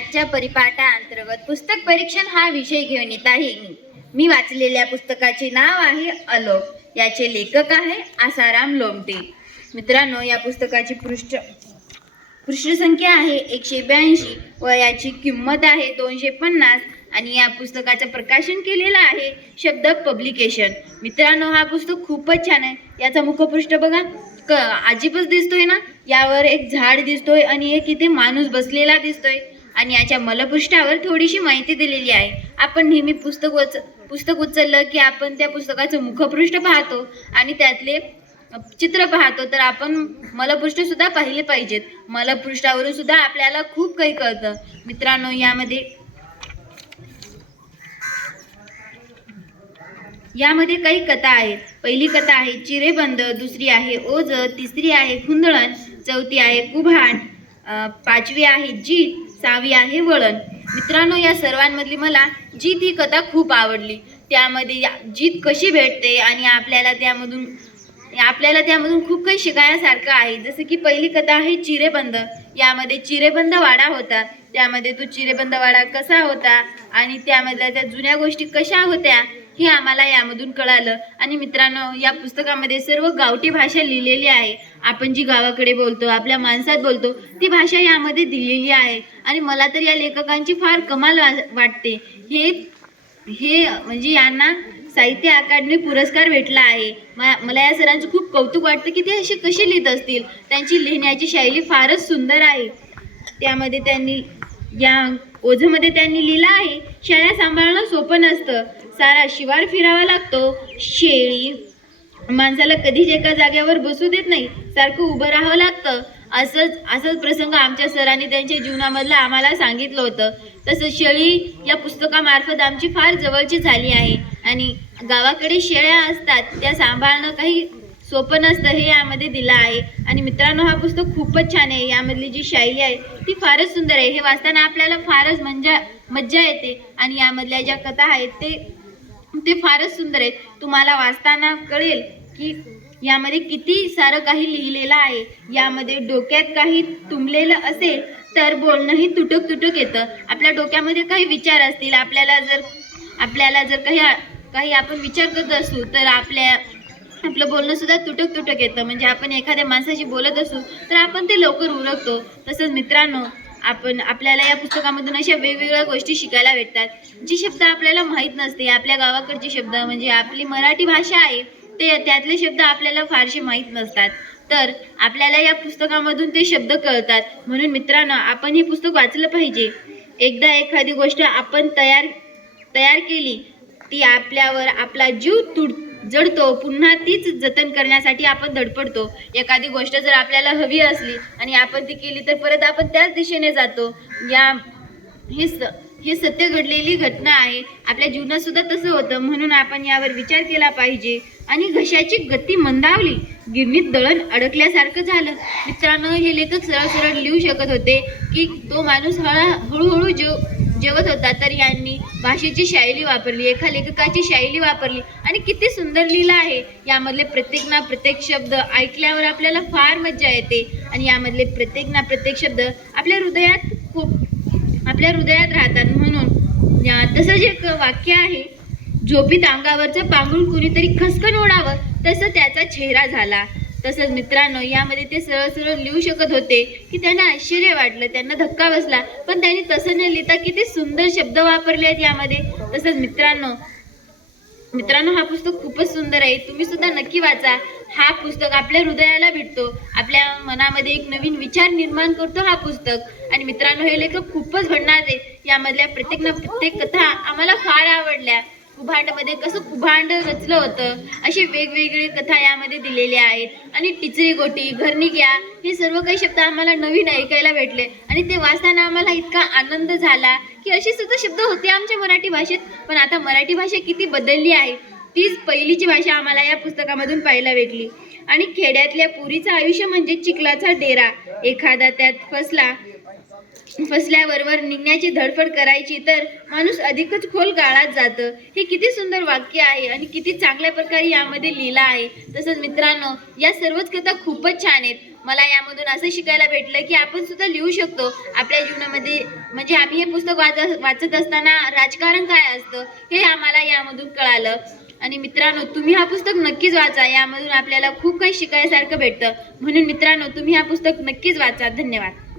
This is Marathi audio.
आजच्या परिपाठाअंतर्गत पुस्तक परीक्षण हा विषय घेऊन येत आहे. मी वाचलेल्या पुस्तकाचे नाव आहे अलोक. याचे लेखक आहे आसाराम लोमटे. मित्रांनो, या पुस्तकाची पृष्ठसंख्या आहे 182 व याची किंमत आहे 250 आणि या पुस्तकाचं प्रकाशन केलेलं आहे शब्द पब्लिकेशन. मित्रांनो, हा पुस्तक खूपच छान आहे. याचा मुखपृष्ठ बघा, अजीबच दिसतोय ना. यावर एक झाड दिसतोय आणि एक इथे माणूस बसलेला दिसतोय आणि याच्या मलपृष्ठावर थोडीशी माहिती दिलेली आहे. आपण नेहमी पुस्तक उचललं की आपण त्या पुस्तकाचं मुखपृष्ठ पाहतो आणि त्यातले चित्र पाहतो, तर आपण मलपृष्ठ सुद्धा पाहिले पाहिजेत. मलपृष्ठावरून सुद्धा आपल्याला खूप काही कळतं. मित्रांनो, यामध्ये काही कथा आहेत. पहिली कथा आहे चिरेबंद, दुसरी आहे ओझ, तिसरी आहे खुंदळण, चौथी आहे कुभांड, पाचवी आहे जीत, सहावी आहे वळण. मित्रांनो, या सर्वांमधली मला जीत ही कथा खूप आवडली. त्यामध्ये जीत कशी भेटते आणि आपल्याला त्यामधून खूप काही शिकायसारखं आहे. जसं की पहिली कथा आहे चिरेबंद. यामध्ये चिरेबंद वाडा होता. त्यामध्ये तो चिरेबंद वाडा कसा होता आणि त्यामधल्या त्या जुन्या गोष्टी कशा होत्या हे आम्हाला यामधून कळालं. आणि मित्रांनो, या पुस्तकामध्ये सर्व गावठी भाषा लिहिलेली आहे. आपण जी गावाकडे बोलतो, आपल्या माणसात बोलतो, ती भाषा यामध्ये दिलेली आहे. आणि मला तर या लेखकांची फार कमाल वाटते. हे म्हणजे यांना साहित्य अकादमी पुरस्कार भेटला आहे. मला या सरांचं खूप कौतुक वाटतं की ते असे कसे लिहित असतील. त्यांची लिहिण्याची शैली फारच सुंदर आहे. त्यामध्ये या ओझमध्ये त्यांनी लिहिलं आहे, शेळ्या सांभाळणं सोपं नसतं. सारा शिवार फिरावा लागतो. शेळी माणसाला कधीच एका जागेवर बसू देत नाही, सारखं उभं राहावं लागतं. असंच प्रसंग आमच्या सरांनी त्यांच्या जीवनामधला आम्हाला सांगितलं होतं. तसंच शेळी या पुस्तकामार्फत आमची फार जवळची झाली आहे. आणि गावाकडे शेळ्या असतात, त्या सांभाळणं काही सोपं नसतं हे यामध्ये दिलं आहे. आणि मित्रांनो, हा पुस्तक खूपच छान आहे. यामधली जी शैली आहे ती फारच सुंदर आहे. हे वाचताना आपल्याला फारच मज्जा येते. आणि यामधल्या ज्या कथा आहेत ते फारच सुंदर आहेत. तुम्हाला वाचताना कळेल की यामध्ये किती सारं काही लिहिलेलं आहे. यामध्ये डोक्यात काही तुंबलेलं असेल तर बोलणंही तुटक येतं. आपल्या डोक्यामध्ये काही विचार असतील, आपल्याला जर काही आपण विचार करत असू तर आपलं बोलणं सुद्धा तुटक येतं. म्हणजे आपण एखाद्या माणसाशी बोलत असू तर आपण ते लवकर उरकतो. तसंच मित्रांनो, आपल्याला या पुस्तकामधून अशा वेगवेगळ्या गोष्टी शिकायला भेटतात, जी शब्द आपल्याला माहीत नसते. आपल्या गावाकडचे शब्द म्हणजे आपली मराठी भाषा आहे, त्यातले शब्द आपल्याला फारसे माहीत नसतात, तर आपल्याला या पुस्तकामधून ते शब्द कळतात. म्हणून मित्रांनो, आपण हे पुस्तक वाचलं पाहिजे. एकदा एखादी गोष्ट आपण तयार केली, ती आपल्यावर आपला जीव जडतो. पुन्हा तीच जतन करण्यासाठी आपण धडपडतो. एखादी गोष्ट जर आपल्याला हवी असली आणि आपण ती केली तर परत आपण त्याच दिशेने जातो. हे सत्य घडलेली घटना आहे. आपल्या जीवनात सुद्धा तसं होतं. म्हणून आपण यावर विचार केला पाहिजे. आणि घशाची गती मंदावली, गिरणीत दळण अडकल्यासारखं झालं. मित्रांनो, हे लेखक सरळ लिहू शकत होते की तो माणूस हळूहळू जेवत होता, तर यांनी भाषेची शैली वापरली, एका लेखकाची शैली वापरली आणि किती सुंदर लिहिलं आहे. यामधले प्रत्येक शब्द ऐकल्यावर आपल्याला फार मज्जा येते. आणि यामधले प्रत्येक शब्द आपल्या हृदयात राहतात. म्हणून तसंच एक वाक्य आहे, झोपीत अंगावरचं पांघरून कुणीतरी खसकन ओढावं तसं त्याचा चेहरा झाला. तसंच मित्रांनो, यामध्ये ते सरळ लिहू शकत होते की त्यांना आश्चर्य वाटलं, त्यांना धक्का बसला, पण त्यांनी तसं न लिहिता किती सुंदर शब्द वापरले आहेत यामध्ये. तसंच मित्रांनो, हा पुस्तक खूपच सुंदर आहे. तुम्ही सुद्धा नक्की वाचा. हा पुस्तक आपल्या हृदयाला भेटतो, आपल्या मनामध्ये एक नवीन विचार निर्माण करतो हा पुस्तक. आणि मित्रांनो, हे लेखक खूपच भन्नाट आहे. यामधल्या प्रत्येक कथा आम्हाला फार आवडल्या. कुभांडमध्ये कसं कुभांड रचलं होतं, अशी वेगवेगळी कथा यामध्ये दिलेल्या आहेत. आणि टिचरी गोटी, घरनिग्या, हे सर्व काही शब्द आम्हाला नवीन ऐकायला भेटले आणि ते वाचताना आम्हाला इतका आनंद झाला की असे सुद्धा शब्द होते आमच्या मराठी भाषेत. पण आता मराठी भाषा किती बदलली आहे. तीच पहिलीची भाषा आम्हाला या पुस्तकामधून पाहायला भेटली. आणि खेड्यातल्या पुरीचं आयुष्य म्हणजे चिखलाचा डेरा. एखादा त्यात फसला फसल्यावर वर निघण्याची धडपड करायची तर माणूस अधिकच खोल काळात जातं. हे किती सुंदर वाक्य आहे आणि किती चांगल्या प्रकारे यामध्ये लिहिलं आहे. तसंच मित्रांनो, या सर्वच कथा खूपच छान आहेत. मला यामधून असं शिकायला भेटलं की आपण सुद्धा लिहू शकतो आपल्या जीवनामध्ये. म्हणजे आम्ही हे पुस्तक वाचत असताना राजकारण काय असतं हे आम्हाला यामधून कळालं. आणि मित्रांनो, तुम्ही हा पुस्तक नक्कीच वाचा. यामधून आपल्याला खूप काही शिकायसारखं भेटतं. म्हणून मित्रांनो, तुम्ही हा पुस्तक नक्कीच वाचा. धन्यवाद.